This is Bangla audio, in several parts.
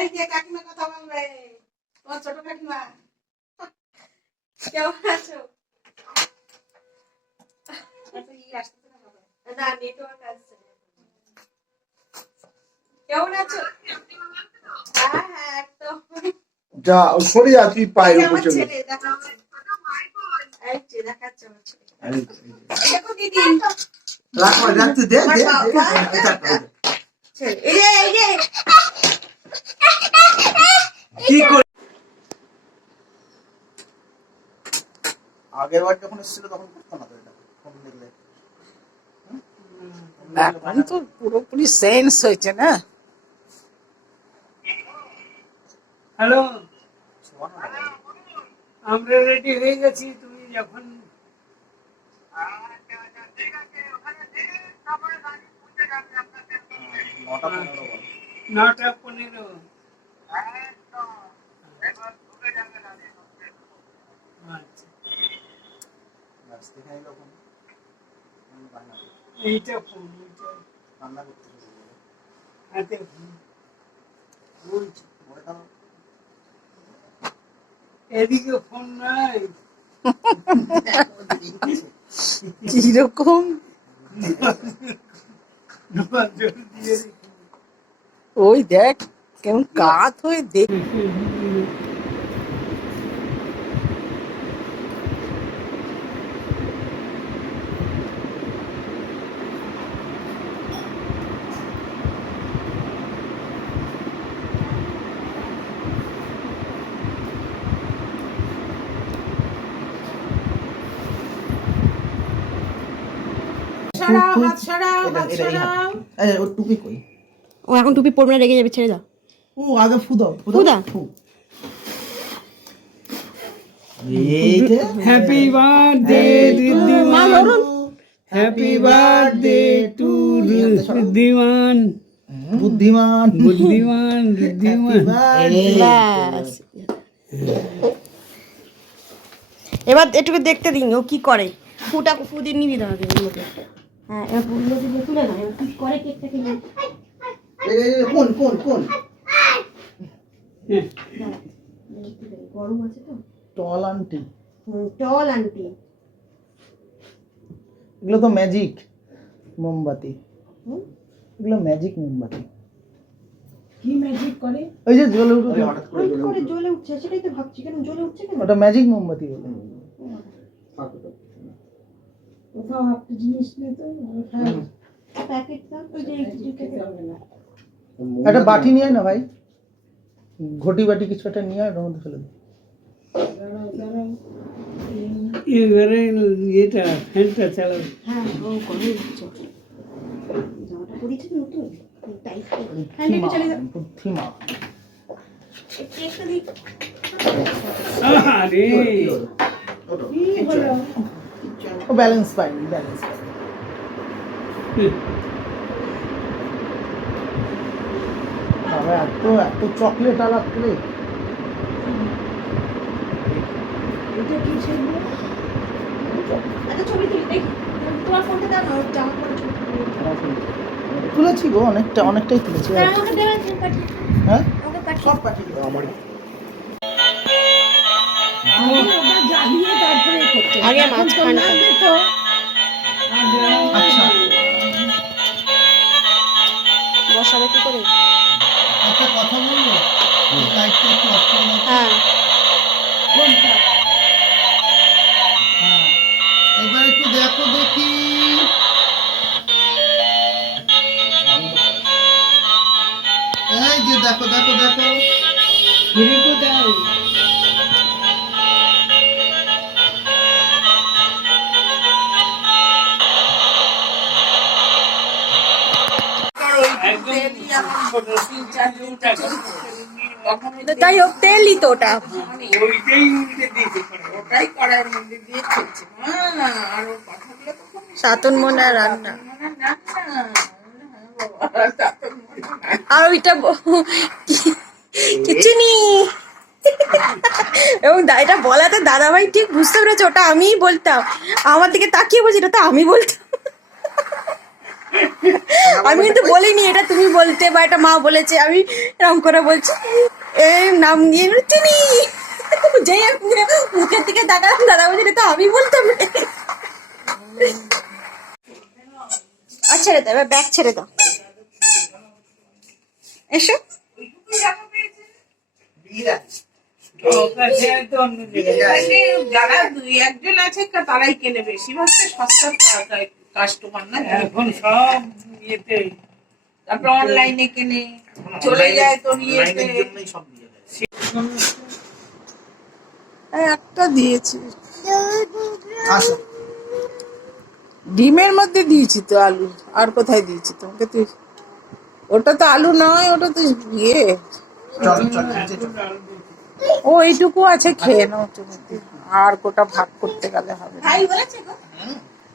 এই যে কাকিমা কথা বলবে, ও ছোট কাকিমা কেমন আছো? না নেটওয়ার্ক আসছে। কেমন আছো? হ্যাঁ হ্যাঁ একদম। যা সরে যা, তুই পায়ের উপর চলে। ছেলে দেখাচ্ছে, এই যে দেখাচ্ছে আমার ছেলে। দেখো দিদি রাখো, রাখতে দে দে ছেলে, এই যে কি কর। আগের বার যখন এসেছিল তখন করতো না তো এটা, ফোন দেখলে। এখন তো পুরোপুরি সেন্স হয়েছে না। হ্যালো, আমরা রেডি হয়ে গেছি, তুমি যখন 9:15। এইটা ফোন, রান্না করতে হাতে ফোন বলছি, এদিকে ফোন নাই। কিরকম ওই দেখ কেমন কাত হয়ে দেখ। সরাও, হাত সরাও, হাত সরাও। ও টুপি কই? ও এখন টুপি পরবে না, রেগে যাবে, ছেড়ে দাও। ও আগে ফু দাও, ফু দাও। Happy birthday Riddhiman, happy birthday to Riddhiman, বুদ্ধিমান বুদ্ধিমান ঋদ্ধিমান। ব্যাস। এবার একটু দেখতে দিন ও কি করে। ফুটা ফু দিয়ে নিবি দাও আগে ওর মধ্যে। হ্যাঁ, এবার ফুলগুলো দিয়ে তুলে না, এবার কি করে কেকটাকে নিয়ে। কোন কোন কোন গরম আছে তো। টল আন্টি, চল আন্টি। এগুলো তো ম্যাজিক মোমবাতি, এগুলো ম্যাজিক মোমবাতি। কি ম্যাজিক করে? ওই যে জ্বলে উঠে হঠাৎ করে জ্বলে উঠছে, সেটাই তো ভাবছি কেন জ্বলে উঠছে কেন। ওটা ম্যাজিক মোমবাতি বলে। কোথাও একটা জিনিস নেই তো। হ্যাঁ, প্যাকেটটা ওই যে একটা বাটি নিয়ে আয় না ভাই, ঘটি বাটি কিছু একটা নিয়ে আয়, ওর মধ্যে ফেলে দে। এবারে এটা ফ্যানটা চালাও। হ্যাঁ ও করে দিচ্ছ। জামাটা পরিয়েছে নতুন টাইট হ্যান্ডেলটা চলে যাও। বুদ্ধিমান। কেকটা দিই। আরে কি হলো? ও ব্যালেন্স পাইনি, ব্যালেন্স পাইনি। বাবা এত এত চকলেট আলাপ করে। এটা কি ছিল? আচ্ছা ছবি তুলি দেখি। তোমার ফোনটা দাও না, জামা পরে ছবি তুলি। তুলেছি গো, অনেকটা অনেকটাই তুলেছি। হ্যাঁ, আমাকে দেবেন পাঠিয়ে। হ্যাঁ আমাকে পাঠিয়ে। সব পাঠিয়ে দাও আমার। ওটা জ্বালিয়ে তারপরে করতে হবে। আগে এখন তো মাঝখানটা। লাগবে তো। আচ্ছা বসাবে কি করে? একটা কথা বলবো, লাইটটা একটু অফ করে দাও। হ্যাঁ কোনটা? হ্যাঁ এবার একটু দেখো দেখি। এই যে দেখো দেখো দেখো। ফিরে কোথায়? তাই হোক, তেলই তো ওটা। ওইটাই উল্টে দিয়েছে। ওটাই কড়াইয়ের মধ্যে দিয়ে চলছে। আর ওর কথাগুলো তো খুব সাতন মনে রান্না। মনে না বাবা, তারপর মনে নাই। আর ওইটা চিনি। এবং এটা বলাতে দাদাভাই ঠিক বুঝতে পেরেছে ওটা আমিই বলতাম। আমার দিকে তাকিয়ে বলছি এটা তো আমি বলতাম। আমি কিন্তু বলিনি, এটা তুমি বলতে বা এটা মা বলেছে, আমি এরকম করে বলছি এই নাম নিয়ে বলে, চিনি। যেই আমি মুখের দিকে তাকালাম, দাদা বলছে এটা তো আমি বলতাম। আর ছেড়ে দাও, এবার ব্যাগ ছেড়ে দাও, এসো। যারা দুই একজন আছে তারাই কেনে, বেশিরভাগ সস্তার কাস্টমার না। এখন সব ইয়েতে তারপর অনলাইনে কেনে, চলে যায় তো ইয়েতে। একটা দিয়েছি, ডিমের মধ্যে দিয়েছি তো আলু, আর কোথায় দিয়েছি তোমাকে? তুই ওটা তো আলু নয়, ওটা তো ইয়ে। ও এইটুকু আছে, খেয়ে নাও তুমি, আর গোটা ভাগ করতে গেলে হবে না। ভাই বলেছে গো,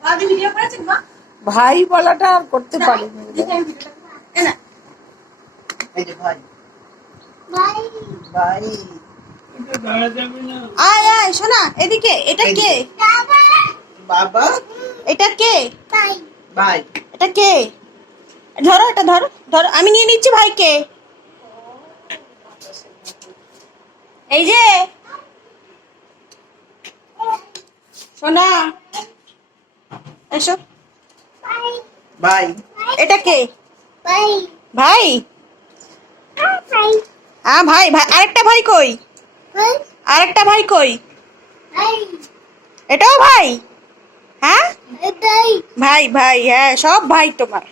আপনি ভিডিও করেছেন মা? ভাই বলাটা আর করতে পারিনি। না এই যে ভাই ভাই ভাই এটা ধরা যাবে না। আয় আয় শোনা এদিকে, এটা কে? বাবা এটা কে? ভাই এটা কে? ধরো, এটা ধরো, ধরো, আমি নিয়ে নিচ্ছি ভাইকে। এই যে শোনা, এসো। ভাই এটা কে? ভাই। ভাই? হ্যাঁ ভাই, ভাই। আরেকটা ভাই কই? আরেকটা ভাই কই? এটাও ভাই? হ্যাঁ ভাই, ভাই, হ্যাঁ সব ভাই তোমার।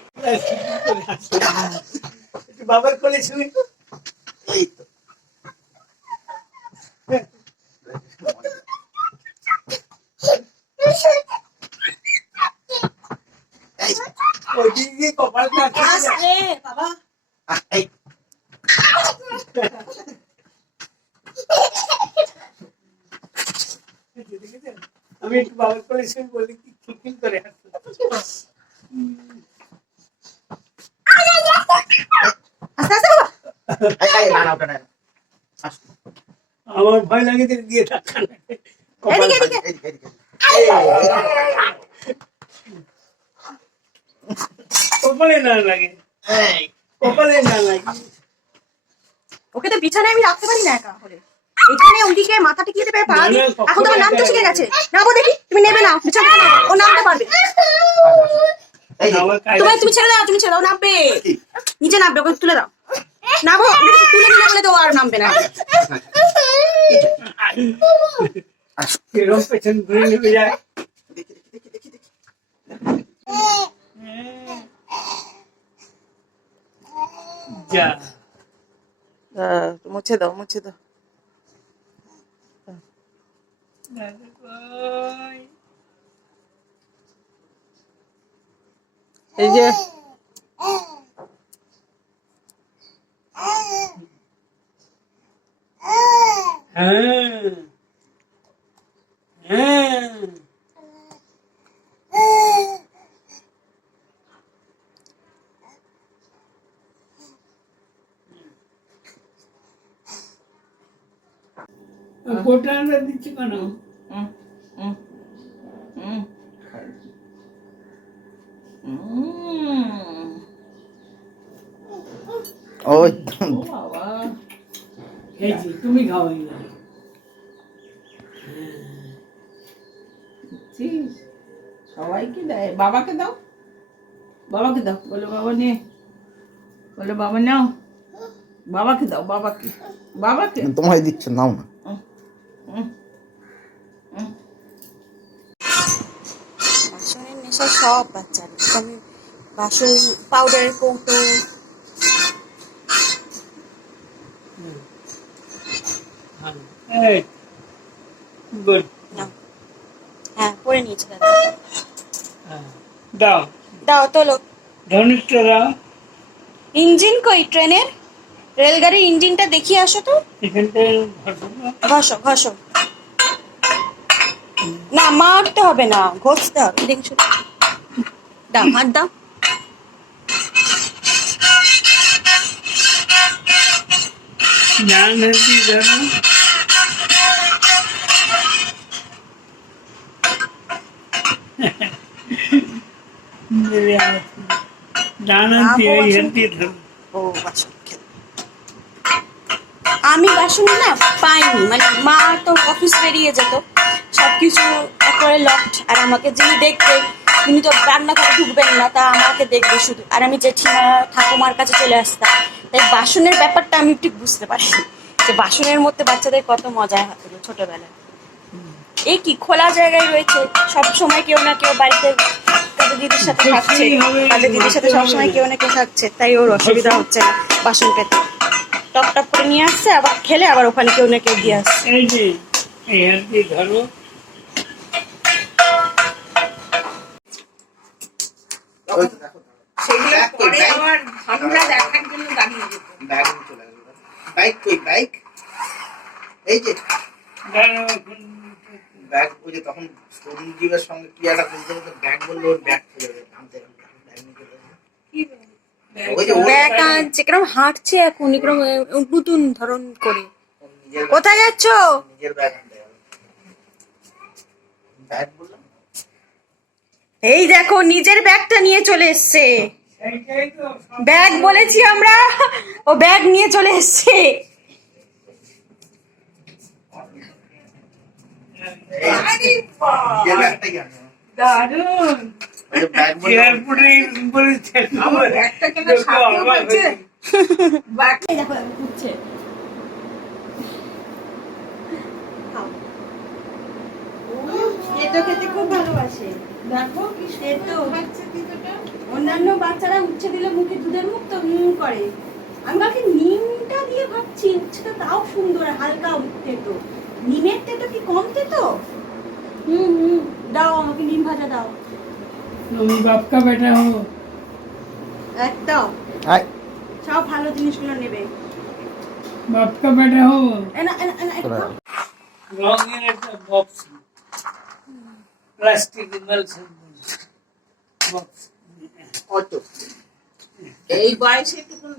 একটু বাবার কোলে শুই তো। এই তো এই, ওই দিকে কপালটা আস্তে বাবা। এই আমি একটু বাবার করে শুই বলি, কি খিলখিল করে হাসছে। আস্তে আস্তে বাবা। এই না না ওটা না আসো আমার ভয় লাগে যে দিয়ে থাকা এদিকে, এদিকে। এদিকে এদিকে কপালে না লাগে, এই কপালে না লাগে। ওকে তো বিছানায় আমি রাখতে পারি না একা হলে, এখানে ওইদিকে মাথা টিকিয়ে দেবে, পা দিয়ে। এখন তোমার নামতে শিখে গেছে, নামো দেখি, তুমি নেবে না বিছানা, ও নামতে পারবে। এই যে আমার কাজ তুমি ছেড়ে দাও, তুমি ছেড়ে দাও, নামবে, নিচে নামবে, ওকে তুলে দাও। নামো, তুলে নিলে বলে তো আর নামবে না। আসো এরকম পেছন ঘুরে নেমে যায়। দেখি দেখি দেখি দেখি যা মুছে দাও, মুছে দাও। দাদু কই? এই যে হ্যাঁ হ্যাঁ গোটা আন্ডা দিচ্ছি কেন? উম, উম, উম। ওই ও বাবা, খেয়েছি, তুমি খাওয়াই না। দেখছিস? সবাইকে দেয়, বাবাকে দাও, বাবাকে দাও, বলো বাবা নে, বলো বাবা নাও, বাবাকে দাও, বাবাকে, বাবাকে। তোমায় দিচ্ছ নাও না বাসনের নেশা সব বাচ্চার, আমি বাসন, পাউডারের কৌটো। এই গুড, নাও। হ্যাঁ পরে নিয়েছি দাদা। দাও দাও তোলো। ধনুষটা দাও। ইঞ্জিন কই ট্রেনের? রেলগাড়ির ইঞ্জিনটা দেখিয়ে আসো তো। এখানটায় ঘষো ঘষো, না মারতে হবে না, ঘষতে হবে। দেখছো, দাও হাত দাও। জান হাতি ধরো। মেরে হাত জানান্তি মাও বাসন হেলতি ও বাসন খেলে। আমি বাসন না পাইনি, মানে মা তো অফিস বেরিয়ে যেত, সবকিছু একেবারে লকড। আর আমাকে যিনি দেখবে তিনি তো রান্নাঘরে ঢুকবেন না, তা আমাকে দেখবে শুধু। আর আমি জেঠিমা ঠাকুমার কাছে চলে আসতাম, তাই বাসনের ব্যাপারটা আমি ঠিক বুঝতে পারি যে বাসনের মধ্যে বাচ্চাদের কত মজা হতো ছোটবেলায়। এই কি খোলা জায়গায় রয়েছে, সব সময় কেউ না কেউ বাড়িতে কাজে দিদির সাথে থাকছে, কাজে দিদির সাথে সবসময় কেউ না কেউ থাকছে, তাই ওর অসুবিধা হচ্ছে না বাসন পেতে। টপ টপ করে নিয়ে আসছে, আবার খেলে আবার ওখানে কেউ না কেউ দিয়ে আসছে। এই যে এই হেলতি ধরো সেগুলো পরে আবার ঠান্ডা দেখার জন্য দাঁড়িয়ে যেত। বাইক কই বাইক? এই যে ব্যাগ, ওই যে তখন সঞ্জীবের সঙ্গে ক্রিয়াটা বলতে বলতে ব্যাগ বললো, ওর ব্যাগ চলে যাবে আনতে। ওই যে ব্যাগ আনছে, কিরম হাঁটছে এখন, কিরম নতুন ধরন করে। কোথায় যাচ্ছ? নিজের ব্যাগ আনতে হবে। ব্যাগ বললাম এই দেখো নিজের ব্যাগটা নিয়ে চলে এসছে। ব্যাগ বলেছি আমরা, ও ব্যাগ নিয়ে চলে এসছে। নিজের ব্যাগটাই আনতে হবে। দারুণ। ওই যে ব্যাগ বললাম এয়ারপোর্টে বলেছে আমার ব্যাগটা কেন সাথে পাচ্ছে? এই দেখো ঘুরছে। তেতো খেতে খুব ভালোবাসে। দেখো কি তেতো। সুন্দর খাচ্ছে তিতোটা। অন্যান্য বাচ্চারা উচ্ছে দিলে মুখে দুধের মুখ তো করে, আমি কালকে নিমটা দিয়ে ভাবছি উচ্ছেটা তাও সুন্দর, হালকা তেতো। নিমের তেতো কি কম তেতো? দাও আমাকে নিম ভাজা দাও। তুমি বাপ কা বেটা হো। একদম আয় সব ভালো জিনিসগুলো নেবে। বাপ কা বেটা হো। এনা এনা এনা একটু খাও। রঙের একটা বক্স, প্লাস্টিক বক্স। অত এই বয়সে টুকুন